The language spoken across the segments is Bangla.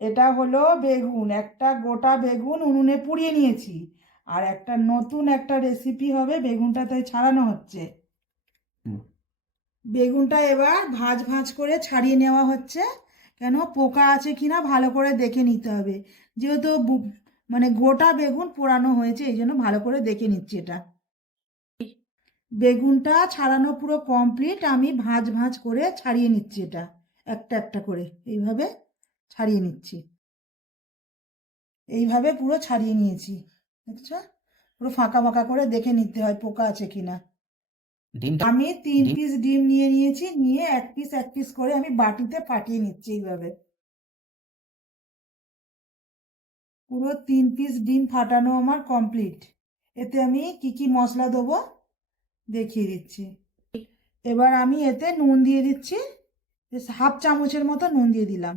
এটা হলো বেগুন, একটা গোটা বেগুন উনুনে পুড়িয়ে নিয়েছি। আর একটা নতুন একটা রেসিপি হবে, বেগুনটা তাই ছাড়ানো হচ্ছে। বেগুনটা এবার ভাঁজ ভাঁজ করে ছাড়িয়ে নেওয়া হচ্ছে, কেন পোকা আছে কিনা ভালো করে দেখে নিতে হবে। যেহেতু মানে গোটা বেগুন পোড়ানো হয়েছে, এই জন্য ভালো করে দেখে নিচ্ছি এটা। বেগুনটা ছাড়ানো পুরো কমপ্লিট, আমি ভাঁজ ভাঁজ করে ছাড়িয়ে নিচ্ছি এটা একটা একটা করে এইভাবে ছাড়িয়ে নিচ্ছি। এইভাবে পুরো ছাড়িয়ে নিয়েছি, দেখছো? পুরো ফাঁকা ফাঁকা করে দেখে নিতে হয় পোকা আছে কিনা। আমি 3 পিস ডিম নিয়ে নিয়েছি, নিয়ে এক পিস করে আমি বাটিতে ফাটিয়ে নিচ্ছি এইভাবে। পুরো 3 পিস ডিম ফাটানো আমার কমপ্লিট। এতে আমি কি কি মশলা দেবো দেখিয়ে দিচ্ছি। এবার আমি এতে নুন দিয়ে দিচ্ছি, 1/2 চামচের মতো নুন দিয়ে দিলাম।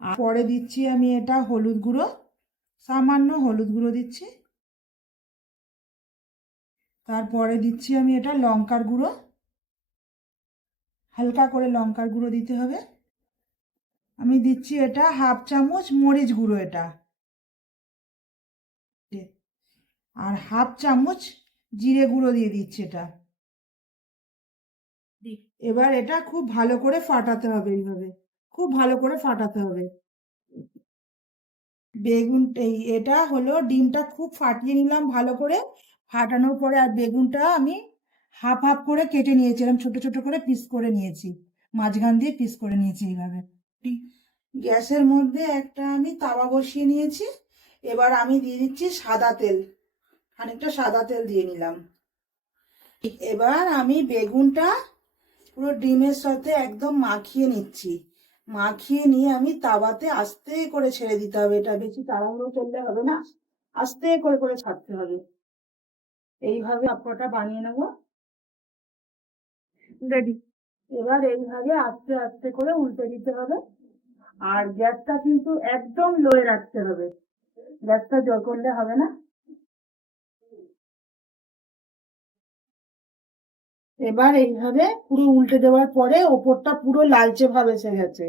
আর পরে দিচ্ছি আমি এটা হলুদ গুঁড়ো, সামান্য হলুদ গুঁড়ো দিচ্ছি। তারপরে দিচ্ছি আমি এটা লঙ্কার গুঁড়ো, হালকা করে লঙ্কার গুঁড়ো দিতে হবে। আমি দিচ্ছি এটা 1/2 চামচ মরিচ গুঁড়ো এটা, আর 1/2 চামচ জিরে গুঁড়ো দিয়ে দিচ্ছি এটা। এবার এটা খুব ভালো করে ফাটাতে হবে, এইভাবে খুব ভালো করে ফাটাতে হবে। এটা হলো ডিমটা খুব ফাটিয়ে নিলাম ভালো করে। ফাটানোর পরে আর বেগুনটা আমি হাফ হাফ করে কেটে নিয়েছিলাম, ছোট ছোট করে পিস করে নিয়েছি, মাঝখান দিয়ে পিস করে নিয়েছি এইভাবে। গ্যাসের মধ্যে একটা আমি তাওয়া বসিয়ে নিয়েছি। এবার আমি দিয়ে দিচ্ছি সাদা তেল, খানিকটা সাদা তেল দিয়ে নিলাম। এবার আমি বেগুনটা পুরো ডিমের সাথে একদম মাখিয়ে নিচ্ছি। মাখিয়ে নিয়ে আমি তাওয়াতে আস্তে করে ছেড়ে দিতে হবে, এটা বেশি তাড়াহুড়ো করলে হবে না, আস্তে করে করে ছাড়তে হবে। এইভাবে আপটা বানিয়ে নেব, রেডি। এবার এইভাবে আস্তে আস্তে করে উল্টে দিতে হবে, আর গ্যাসটা কিন্তু একদম লোয়ে রাখতে হবে, গ্যাসটা জোর করলে হবে না। এবার এইভাবে পুরো উল্টে দেওয়ার পরে ওপরটা পুরো লালচে ভাব এসে গেছে,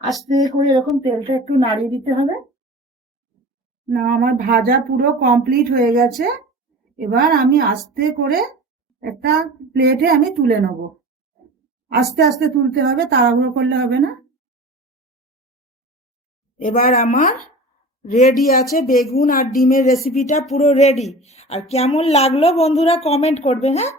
আস্তে করে এরকম তেলটা একটু নাড়িয়ে দিতে হবে। না, আমার ভাজা পুরো কমপ্লিট হয়ে গেছে। এবার আমি আস্তে করে একটা প্লেটে আমি তুলে নেব, আস্তে আস্তে তুলতে হবে, তাড়াহুড়ো করলে হবে না। এবার আমার রেডি আছে বেগুন আর ডিমের রেসিপিটা পুরো রেডি। আর কেমন লাগলো বন্ধুরা কমেন্ট করবে, হ্যাঁ।